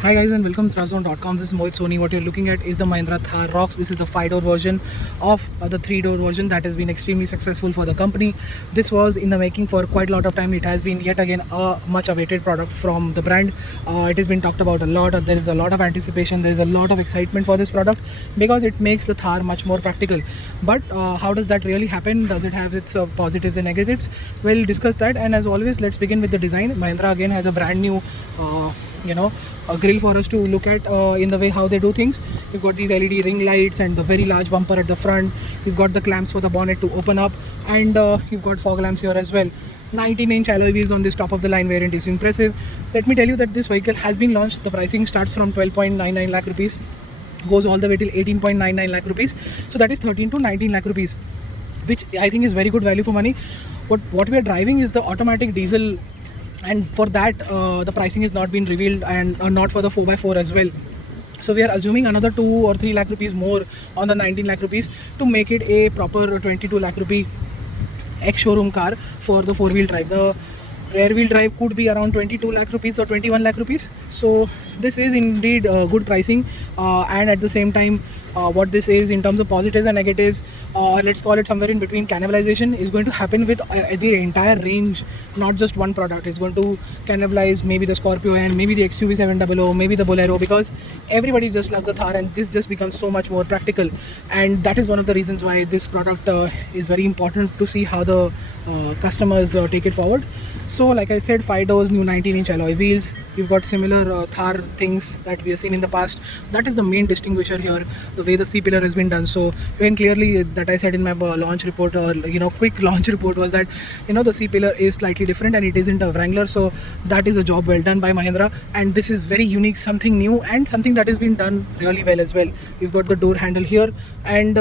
Hi guys and welcome to Thrastzone.com. This is Mohit Soni. What you're looking at is the Mahindra Thar Rocks. This is the 5-door version of the 3-door version that has been extremely successful for the company. This was in the making for quite a lot of time. It has been yet again a much awaited product from the brand. It has been talked about a lot. There is a lot of anticipation. There is a lot of excitement for this product because it makes the Thar much more practical. But how does that really happen? Does it have its positives and negatives? We'll discuss that. And as always, let's begin with the design. Mahindra again has a brand new a grill for us to look at in the way how they do things. You've got these LED ring lights and the very large bumper at the front. You've got the clamps for the bonnet to open up, and you've got fog lamps here as well. 19-inch alloy wheels on this top of the line variant is impressive. Let me tell you that this vehicle has been launched. The pricing starts from 12.99 lakh rupees, goes all the way till 18.99 lakh rupees. So that is 13 to 19 lakh rupees, which I think is very good value for money. What we are driving is the automatic diesel, and for that the pricing has not been revealed, and not for the 4x4 as well. So we are assuming another 2 or 3 lakh rupees more on the 19 lakh rupees to make it a proper 22 lakh rupee ex-showroom car for the 4-wheel drive. The rear wheel drive could be around 22 lakh rupees or 21 lakh rupees. So this is indeed good pricing, and at the same time what this is in terms of positives and negatives, let's call it somewhere in between, cannibalization is going to happen with the entire range, not just one product. It's going to cannibalize maybe the Scorpio and maybe the XUV 700, maybe the Bolero, because everybody just loves the Thar and this just becomes so much more practical. And that is one of the reasons why this product is very important to see how the customers take it forward. So like I said, 5 doors, new 19-inch alloy wheels. You've got similar Thar things that we have seen in the past. That is the main distinguisher here, the way the C-pillar has been done. So when clearly that I said in my launch report, or quick launch report, was that the C-pillar is slightly different and it isn't a Wrangler. So that is a job well done by Mahindra, and this is very unique, something new and something that has been done really well as well. You've got the door handle here, and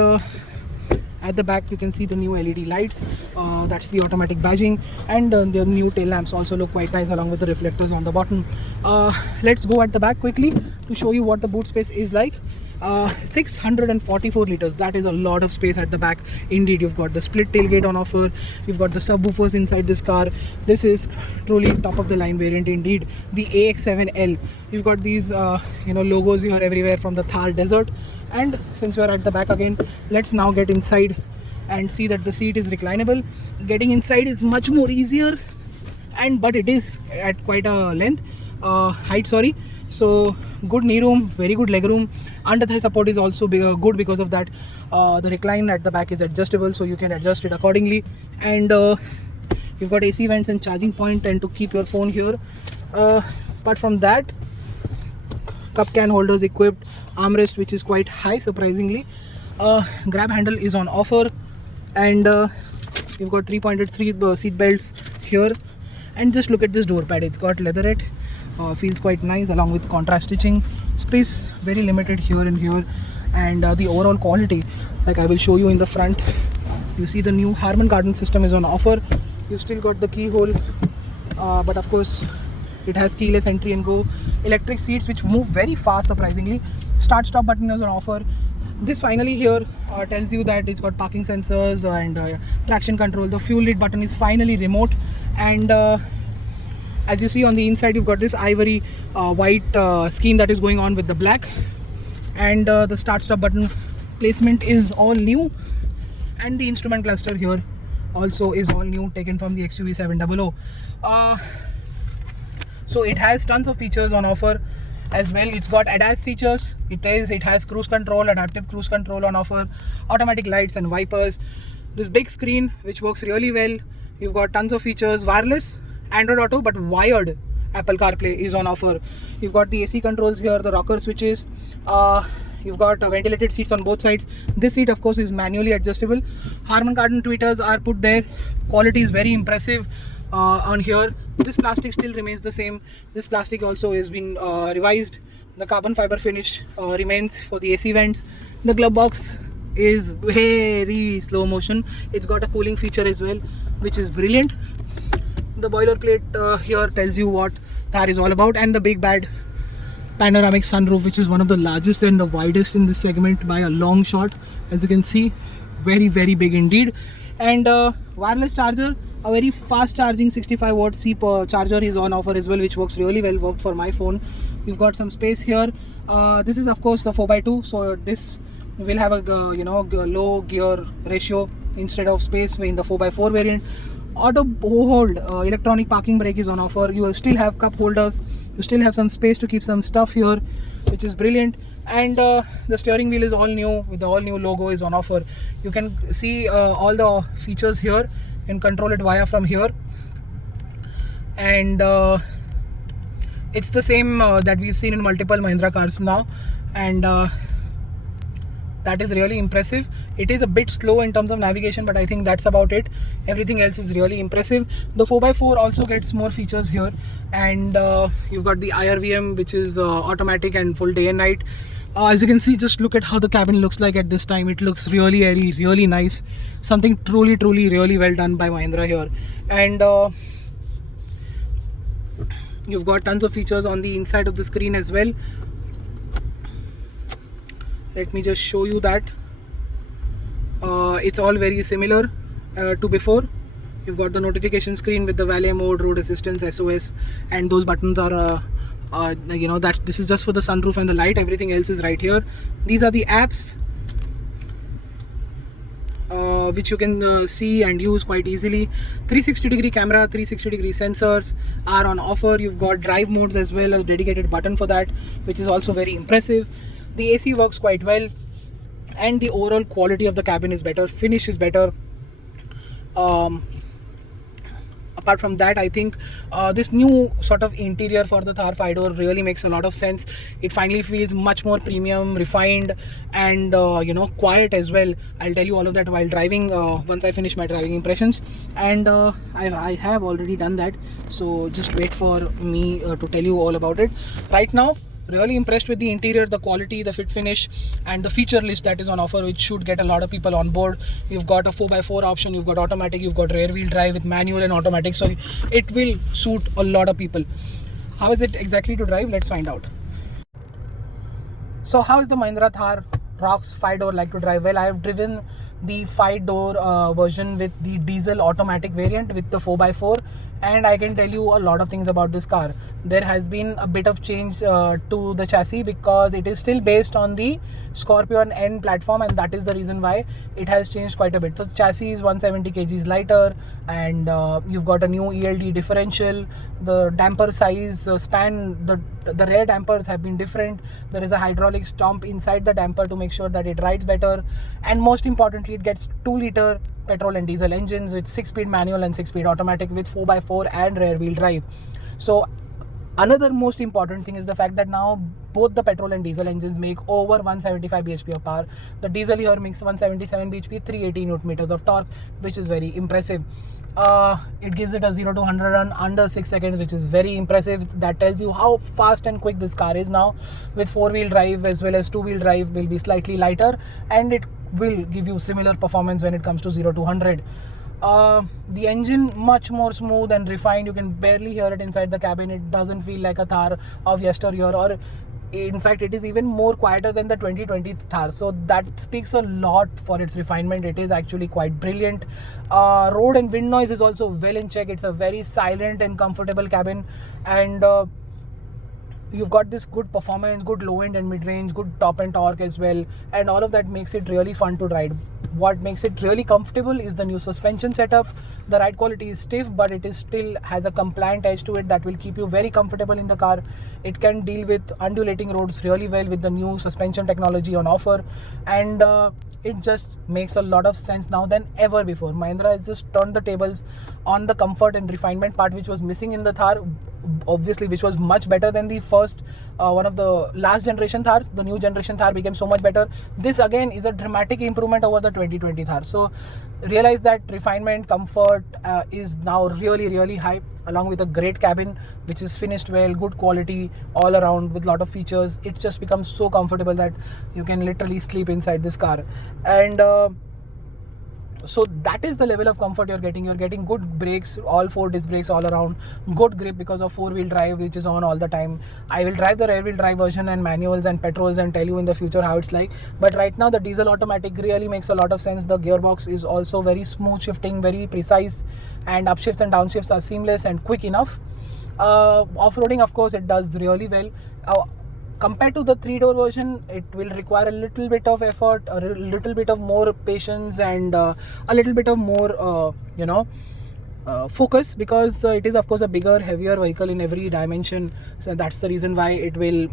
at the back you can see the new LED lights, that's the automatic badging, and the new tail lamps also look quite nice along with the reflectors on the bottom. Let's go at the back quickly to show you what the boot space is like. 644 liters, that is a lot of space at the back indeed. You've got the split tailgate on offer, you've got the subwoofers inside this car. This is truly top of the line variant indeed, the AX7L. You've got these logos here everywhere from the Thar Desert. And since we're at the back again, let's now get inside and see that the seat is reclinable. Getting inside is much more easier, but it is at quite a height, sorry. So good knee room, very good leg room. Under thigh support is also good because of that. The recline at the back is adjustable, so you can adjust it accordingly. And you've got AC vents and charging point, and to keep your phone here. Apart from that, cup can holders equipped, armrest which is quite high surprisingly. Grab handle is on offer, and you've got 3.3 seat belts here. And just look at this door pad, it's got leatherette, feels quite nice along with contrast stitching. Space very limited here and here, and the overall quality, like I will show you in the front. You see the new Harman Kardon system is on offer. You've still got the keyhole, but of course it has keyless entry and go. Electric seats which move very fast surprisingly. Start stop button is on offer. This finally here tells you that it's got parking sensors and traction control. The fuel lid button is finally remote, and as you see on the inside, you've got this ivory white scheme that is going on with the black, and the start stop button placement is all new, and the instrument cluster here also is all new, taken from the XUV 700. So it has tons of features on offer as well. It's got ADAS features. It has cruise control, adaptive cruise control on offer, automatic lights and wipers. This big screen which works really well. You've got tons of features, wireless, Android Auto, but wired Apple CarPlay is on offer. You've got the AC controls here, the rocker switches. You've got ventilated seats on both sides. This seat of course is manually adjustable. Harman Kardon tweeters are put there. Quality is very impressive on here. This plastic still remains the same. This plastic also has been revised. The carbon fiber finish remains for the AC vents. The glove box is very slow motion. It's got a cooling feature as well, which is brilliant. The boilerplate here tells you what Thar is all about, and the big bad panoramic sunroof, which is one of the largest and the widest in this segment by a long shot. As you can see, very big indeed. And wireless charger A very fast charging 65 watt C charger is on offer as well, which works really well, worked for my phone. You've got some space here. This is of course the 4x2, so this will have a low gear ratio instead of space in the 4x4 variant. Auto hold, electronic parking brake is on offer. You still have cup holders, you still have some space to keep some stuff here, which is brilliant. And the steering wheel is all new with the all new logo is on offer. You can see all the features here. You can control it via from here, and it's the same that we've seen in multiple Mahindra cars now, and that is really impressive. It is a bit slow in terms of navigation, but I think that's about it. Everything else is really impressive. The 4x4 also gets more features here, and you've got the IRVM, which is automatic and full day and night. As you can see, just look at how the cabin looks like at this time. It looks really airy, really nice. Something truly really well done by Mahindra here. And you've got tons of features on the inside of the screen as well. Let me just show you that. It's all very similar to before. You've got the notification screen with the valet mode, road assistance, SOS, and those buttons are that this is just for the sunroof and the light. Everything else is right here. These are the apps which you can see and use quite easily. 360-degree camera, 360-degree sensors are on offer. You've got drive modes as well, a dedicated button for that, which is also very impressive. The AC works quite well, and the overall quality of the cabin is better, finish is better. Apart from that, I think this new sort of interior for the Thar 5-door really makes a lot of sense. It finally feels much more premium, refined, and quiet as well. I'll tell you all of that while driving once I finish my driving impressions, and I have already done that, so just wait for me to tell you all about it. Right now, really impressed with the interior, the quality, the fit finish, and the feature list that is on offer, which should get a lot of people on board. You've got a 4x4 option, you've got automatic, you've got rear wheel drive with manual and automatic, so it will suit a lot of people. How is it exactly to drive? Let's find out. So how is the Mahindra Thar ROXX 5-door like to drive? Well, I have driven the 5-door version with the diesel automatic variant with the 4x4, and I can tell you a lot of things about this car. There has been a bit of change to the chassis because it is still based on the Scorpion N platform, and that is the reason why it has changed quite a bit. So the chassis is 170 kgs lighter, and you've got a new ELD differential. The damper size span, the rear dampers have been different. There is a hydraulic stomp inside the damper to make sure that it rides better, and most importantly, it gets 2-liter petrol and diesel engines with 6-speed manual and 6-speed automatic with 4x4 and rear wheel drive. So another most important thing is the fact that now both the petrol and diesel engines make over 175 bhp of power. The diesel here makes 177 bhp, 380 Nm of torque, which is very impressive. It gives it a 0 to 100 in under 6 seconds, which is very impressive. That tells you how fast and quick this car is now. With 4-wheel drive as well as 2-wheel drive will be slightly lighter, and it will give you similar performance when it comes to 0 to 100. The engine much more smooth and refined. You can barely hear it inside the cabin. It doesn't feel like a Thar of yesteryear, or in fact it is even more quieter than the 2020 Thar, so that speaks a lot for its refinement. It is actually quite brilliant. Road and wind noise is also well in check. It's a very silent and comfortable cabin, and you've got this good performance, good low end and mid range, good top end torque as well, and all of that makes it really fun to ride. What makes it really comfortable is the new suspension setup. The ride quality is stiff, but it is still has a compliant edge to it that will keep you very comfortable in the car. It can deal with undulating roads really well with the new suspension technology on offer, and it just makes a lot of sense now than ever before. Mahindra has just turned the tables on the comfort and refinement part, which was missing in the Thar, obviously, which was much better than the first one of the last generation Thars. The new generation Thar became so much better. This again is a dramatic improvement over the 2020 Thar. So realize that refinement, comfort is now really high, along with a great cabin which is finished well, good quality all around with a lot of features. It just becomes so comfortable that you can literally sleep inside this car. And So that is the level of comfort you're getting good brakes, all 4 disc brakes all around, good grip because of 4-wheel drive which is on all the time. I will drive the rear wheel drive version and manuals and petrols and tell you in the future how it's like, but right now the diesel automatic really makes a lot of sense. The gearbox is also very smooth shifting, very precise, and upshifts and downshifts are seamless and quick enough. Off-roading, of course, it does really well. Compared to the 3-door version, it will require a little bit of effort, a little bit of more patience, and a little bit of more focus, because it is of course a bigger, heavier vehicle in every dimension. So that's the reason why it will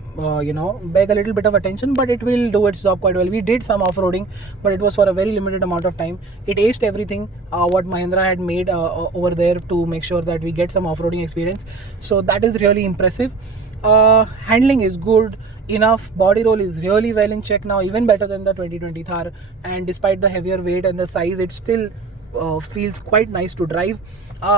beg a little bit of attention, but it will do its job quite well. We did some off-roading, but it was for a very limited amount of time. It aced everything what Mahindra had made over there to make sure that we get some off-roading experience. So that is really impressive. Handling is good enough, body roll is really well in check now, even better than the 2020 Thar, and despite the heavier weight and the size, it still feels quite nice to drive.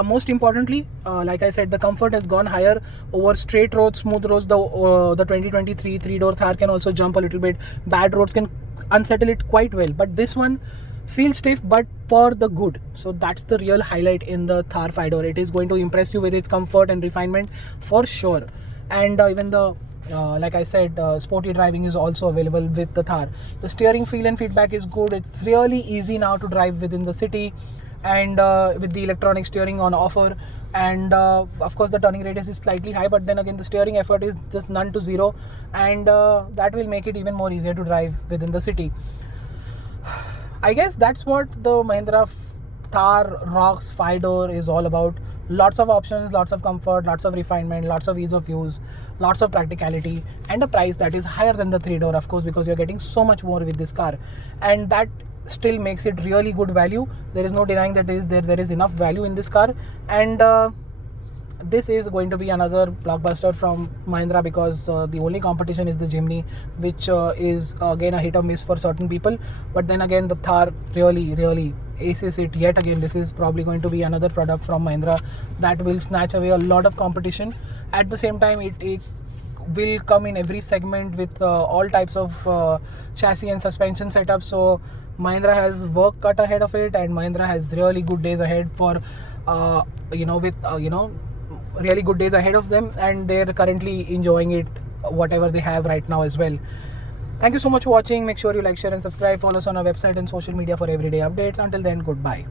Most importantly, like I said, the comfort has gone higher over straight roads, smooth roads. The 2023 3-door Thar can also jump a little bit. Bad roads can unsettle it quite well, but this one feels stiff, but for the good. So that's the real highlight in the Thar 5-door. It is going to impress you with its comfort and refinement for sure. And even the like I said, sporty driving is also available with the Thar. The steering feel and feedback is good. It's really easy now to drive within the city, and with the electronic steering on offer. And of course the turning radius is slightly high, but then again the steering effort is just none to zero, and that will make it even more easier to drive within the city. I guess that's what the Mahindra Thar ROXX 5-door is all about. Lots of options, lots of comfort, lots of refinement, lots of ease of use, lots of practicality, and a price that is higher than the 3-door, of course, because you're getting so much more with this car, and that still makes it really good value. There is no denying that there is enough value in this car, and this is going to be another blockbuster from Mahindra, because the only competition is the Jimny, which is again a hit or miss for certain people. But then again, the Thar really aces it yet again. This is probably going to be another product from Mahindra that will snatch away a lot of competition. At the same time, it will come in every segment with all types of chassis and suspension setup. So Mahindra has work cut ahead of it, and Mahindra has really good days ahead for really good days ahead of them, and they're currently enjoying it, whatever they have right now as well. Thank you so much for watching. Make sure you like, share and subscribe. Follow us on our website and social media for everyday updates. Until then, goodbye.